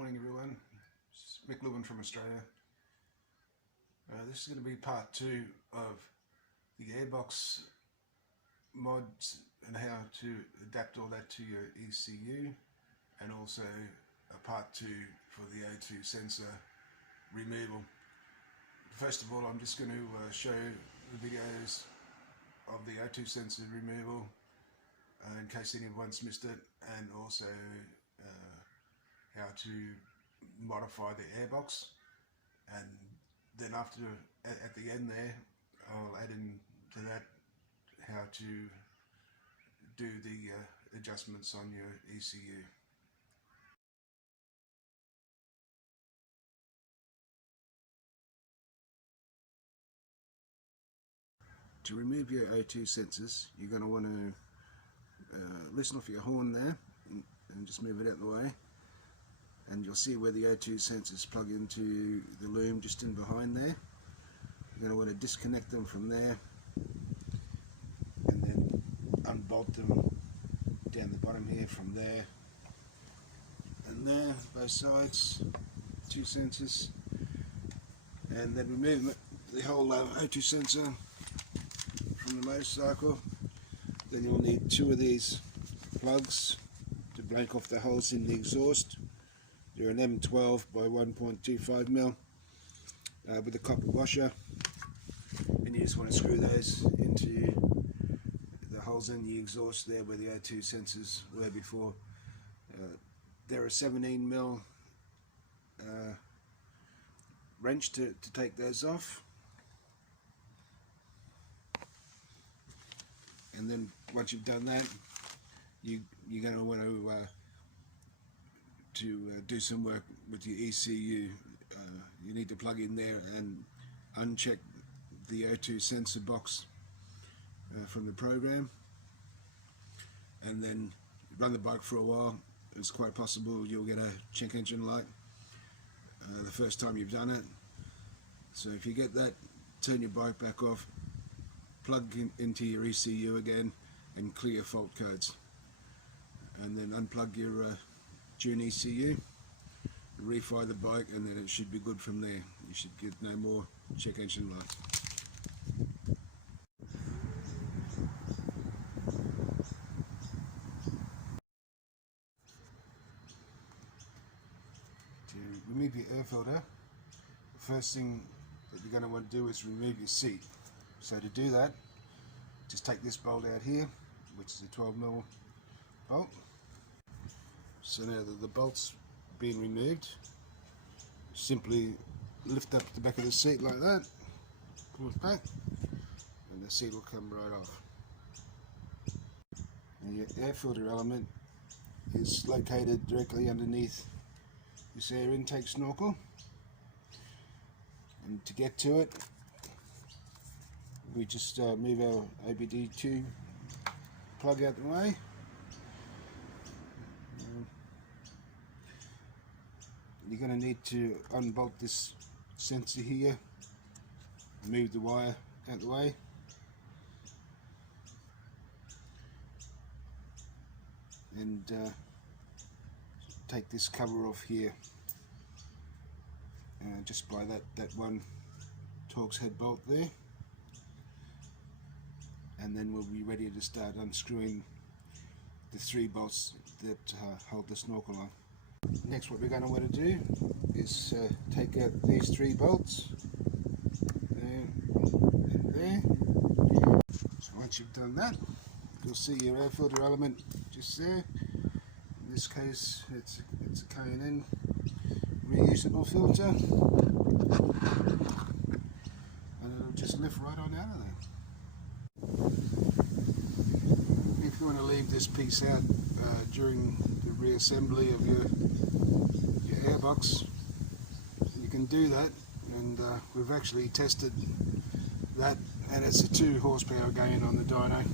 Morning everyone, it's Mick Lewin from Australia. This is going to be part 2 of the airbox mods and how to adapt all that to your ECU, and also a part 2 for the O2 sensor removal. First of all, I'm just going to show the videos of the O2 sensor removal in case anyone's missed it, and also how to modify the airbox, and then after at the end there I'll add in to that how to do the adjustments on your ECU. To remove your O2 sensors, you're going to want to listen off your horn there and just move it out of the way, and you'll see where the O2 sensors plug into the loom just in behind there. You're going to want to disconnect them from there and then unbolt them down the bottom here from there and there, both sides, 2 sensors, and then remove the whole O2 sensor from the motorcycle. Then you'll need 2 of these plugs to break off the holes in the exhaust. They're an M12 by 1.25mm with a copper washer, and you just want to screw those into the holes in the exhaust there where the O2 sensors were before. They're a 17mm wrench to take those off, and then once you've done that, you're going to want to do some work with your ECU. You need to plug in there and uncheck the O2 sensor box from the program, and then run the bike for a while. It's quite possible you'll get a check engine light the first time you've done it. So if you get that, turn your bike back off, plug into your ECU again and clear your fault codes, and then unplug your tune ECU, refire the bike, and then it should be good from there. You should get no more check engine lights. To remove your air filter, the first thing that you're going to want to do is remove your seat. So to do that, just take this bolt out here, which is a 12mm bolt. So now that the bolt's been removed, simply lift up the back of the seat like that, pull it back, and the seat will come right off. And your air filter element is located directly underneath this air intake snorkel, and to get to it, we just move our OBD2 plug out the way. You're going to need to unbolt this sensor here, move the wire out the way, and take this cover off here just by that one Torx head bolt there, and then we'll be ready to start unscrewing the 3 bolts that hold the snorkel on. Next, what we're going to want to do is take out these 3 bolts there and there. So once you've done that, you'll see your air filter element just there. In this case, it's a K&N reusable filter, and it'll just lift right on out of there. If you want to leave this piece out during the reassembly of your airbox, you can do that, and we've actually tested that, and it's a 2 horsepower gain on the dyno,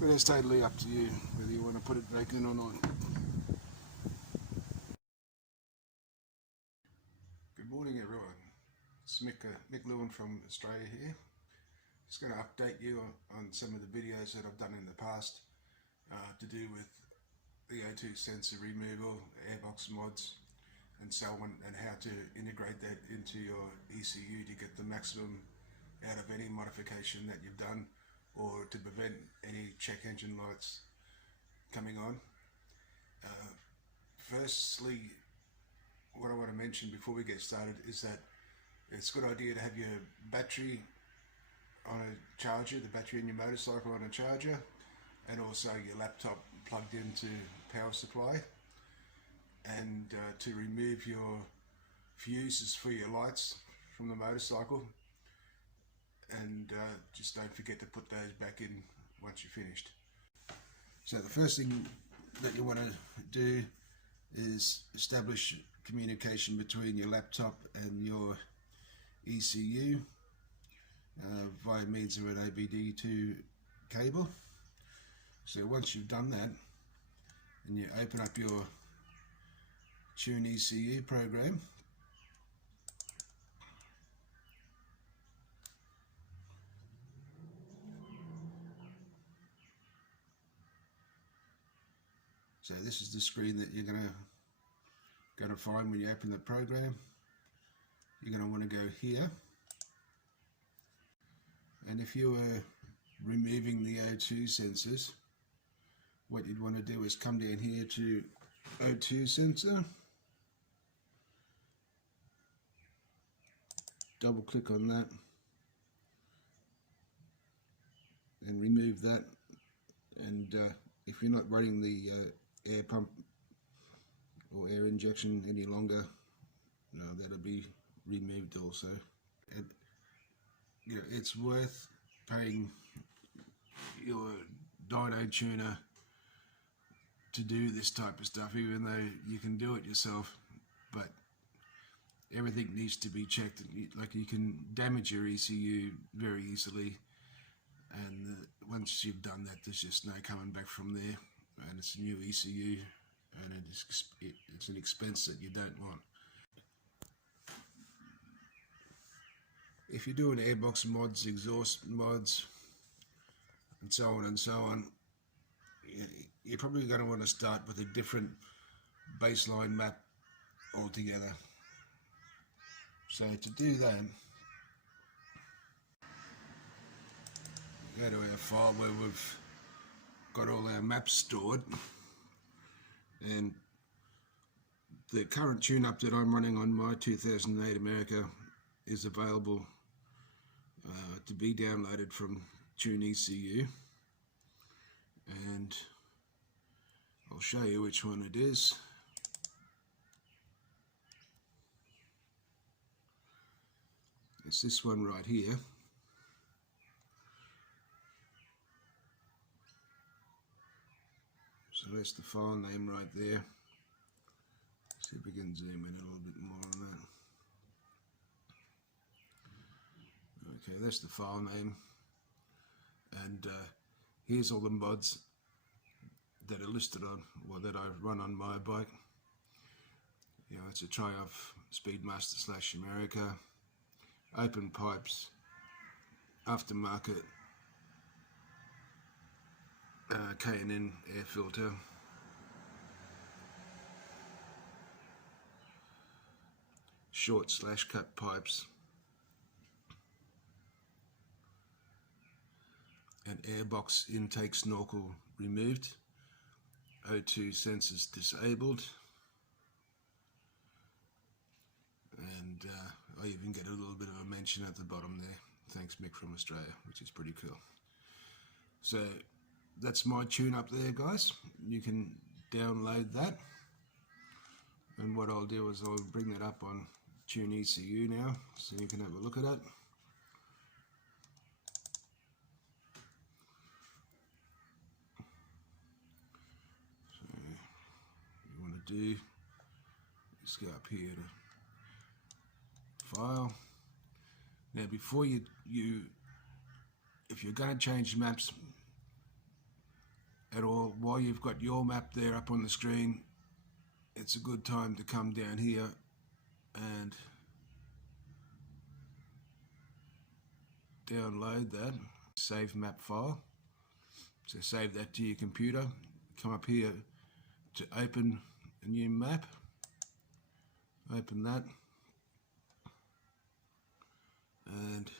but it's totally up to you whether you want to put it back in or not. Good morning everyone, it's Mick Lewin from Australia here. Just going to update you on some of the videos that I've done in the past to do with the O2 sensor removal, airbox mods, and so on, and how to integrate that into your ECU to get the maximum out of any modification that you've done, or to prevent any check engine lights coming on. Firstly, what I want to mention before we get started is that it's a good idea to have your battery on a charger, the battery in your motorcycle on a charger, and also your laptop plugged into power supply, and to remove your fuses for your lights from the motorcycle, and just don't forget to put those back in once you're finished. So the first thing that you want to do is establish communication between your laptop and your ECU via means of an OBD2 cable. So once you've done that, and you open up your Tune ECU program, so this is the screen that you're going to find when you open the program. You're going to want to go here, and if you were removing the O2 sensors, what you'd want to do is come down here to O2 sensor, double click on that and remove that, and if you're not running the air pump or air injection any longer, that'll be removed also. And it's worth paying your dyno tuner to do this type of stuff, even though you can do it yourself, but everything needs to be checked. Like, you can damage your ECU very easily, and once you've done that, there's just no coming back from there, and it's a new ECU, and it's an expense that you don't want. If you're doing airbox mods, exhaust mods, and so on, you're probably going to want to start with a different baseline map altogether. So to do that, go to our file where we've got all our maps stored, and the current tune-up that I'm running on my 2008 America is available to be downloaded from Tune ECU, and I'll show you which one it is. It's this one right here. So that's the file name right there. See if we can zoom in a little bit more on that. Okay, that's the file name, and here's all the mods that are listed on, or that I've run on my bike. It's a Triumph Speedmaster / America, open pipes, aftermarket K&N air filter, short / cut pipes, and airbox intake snorkel removed, O2 sensors disabled, and I even get a little bit of a mention at the bottom there, thanks Mick from Australia, which is pretty cool. So that's my tune up there, guys. You can download that, and what I'll do is I'll bring that up on Tune ECU now, so you can have a look at it. Do is go up here to file. Now before you if you're going to change maps at all, while you've got your map there up on the screen, it's a good time to come down here and download that save map file. So save that to your computer, come up here to open a new map, Open that, and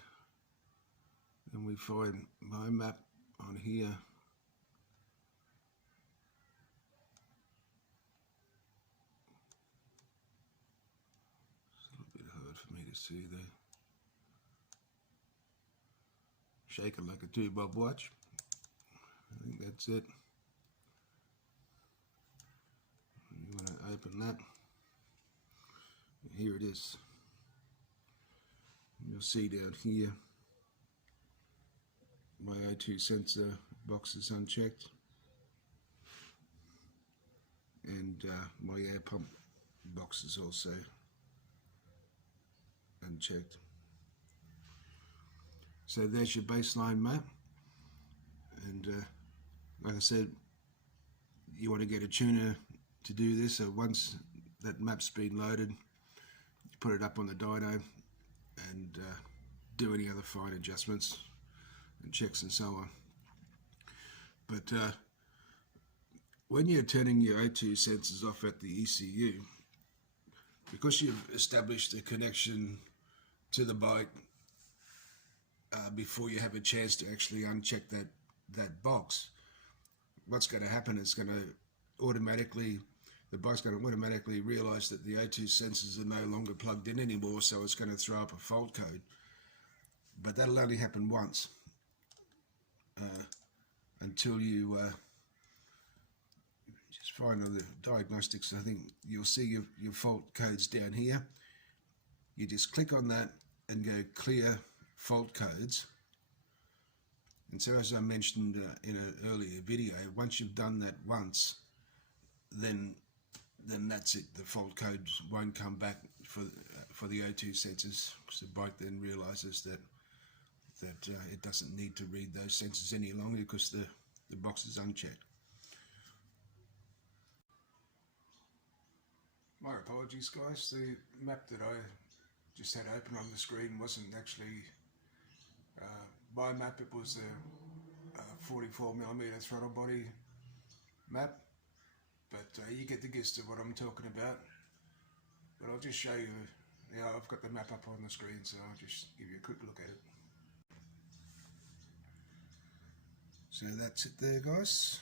then we find my map on here. It's a little bit hard for me to see there. Shaking like a 2-bob watch. I think that's it. You want to open that. Here it is. You'll see down here my O2 sensor box is unchecked, and my air pump box is also unchecked. So there's your baseline map, and like I said, you want to get a tuner to do this. So once that map's been loaded, you put it up on the dyno and do any other fine adjustments and checks and so on. But when you're turning your O2 sensors off at the ECU, because you've established a connection to the bike before you have a chance to actually uncheck that box, what's going to happen is the bike's going to automatically realize that the O2 sensors are no longer plugged in anymore, so it's going to throw up a fault code. But that'll only happen once until you just find all the diagnostics. I think you'll see your fault codes down here. You just click on that and go clear fault codes. And so, as I mentioned in an earlier video, once you've done that once, then that's it. The fault codes won't come back for the O2 sensors, because the bike then realizes that it doesn't need to read those sensors any longer because the box is unchecked. My apologies, guys. The map that I just had open on the screen wasn't actually my map. It was a 44mm throttle body map, but you get the gist of what I'm talking about. But I'll just show you. Yeah, I've got the map up on the screen, so I'll just give you a quick look at it. So that's it there, guys.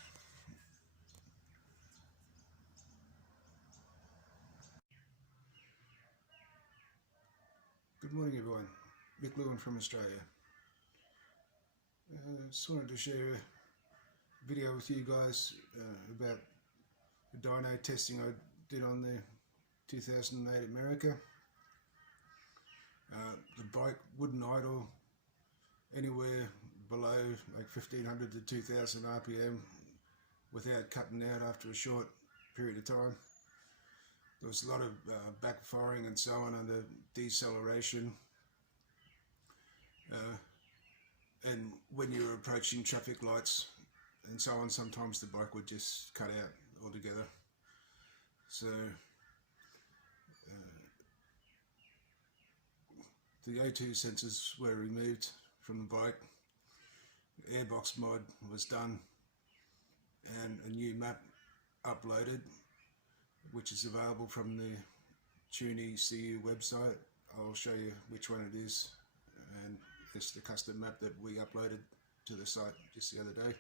Good morning, everyone. Mick Lewin from Australia. Just wanted to share a video with you guys about the dyno testing I did on the 2008 America. The bike wouldn't idle anywhere below like 1500 to 2000 RPM without cutting out after a short period of time. There was a lot of backfiring and so on under deceleration. And when you were approaching traffic lights and so on, sometimes the bike would just cut out altogether. So the O2 sensors were removed from the bike, airbox mod was done, and a new map uploaded, which is available from the Dyno CU website. I'll show you which one it is, and it's the custom map that we uploaded to the site just the other day.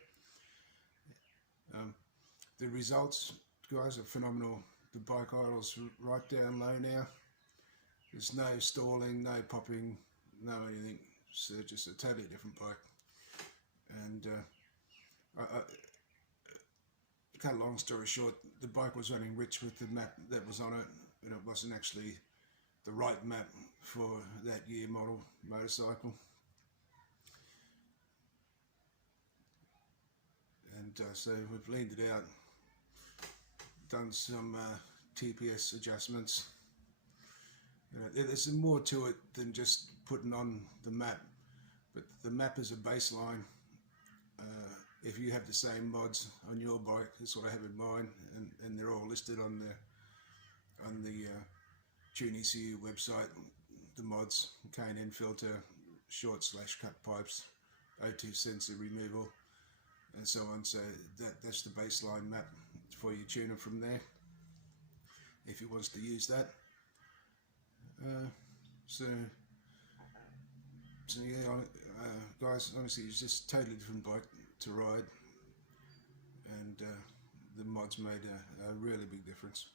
The results, guys, are phenomenal. The bike idles right down low now. There's no stalling, no popping, no anything. So just a totally different bike. And cut a long story short, the bike was running rich with the map that was on it, and it wasn't actually the right map for that year model motorcycle. And so we've leaned it out, done some TPS adjustments. There's more to it than just putting on the map, but the map is a baseline. If you have the same mods on your bike, that's what I have in mine, and they're all listed on the Dyno CU website. The mods: K&N filter, short/cut pipes, O2 sensor removal, and so on. So that's the baseline map for your tuner from there, if he wants to use that. So yeah, guys, honestly, it's just a totally different bike to ride, and the mods made a really big difference.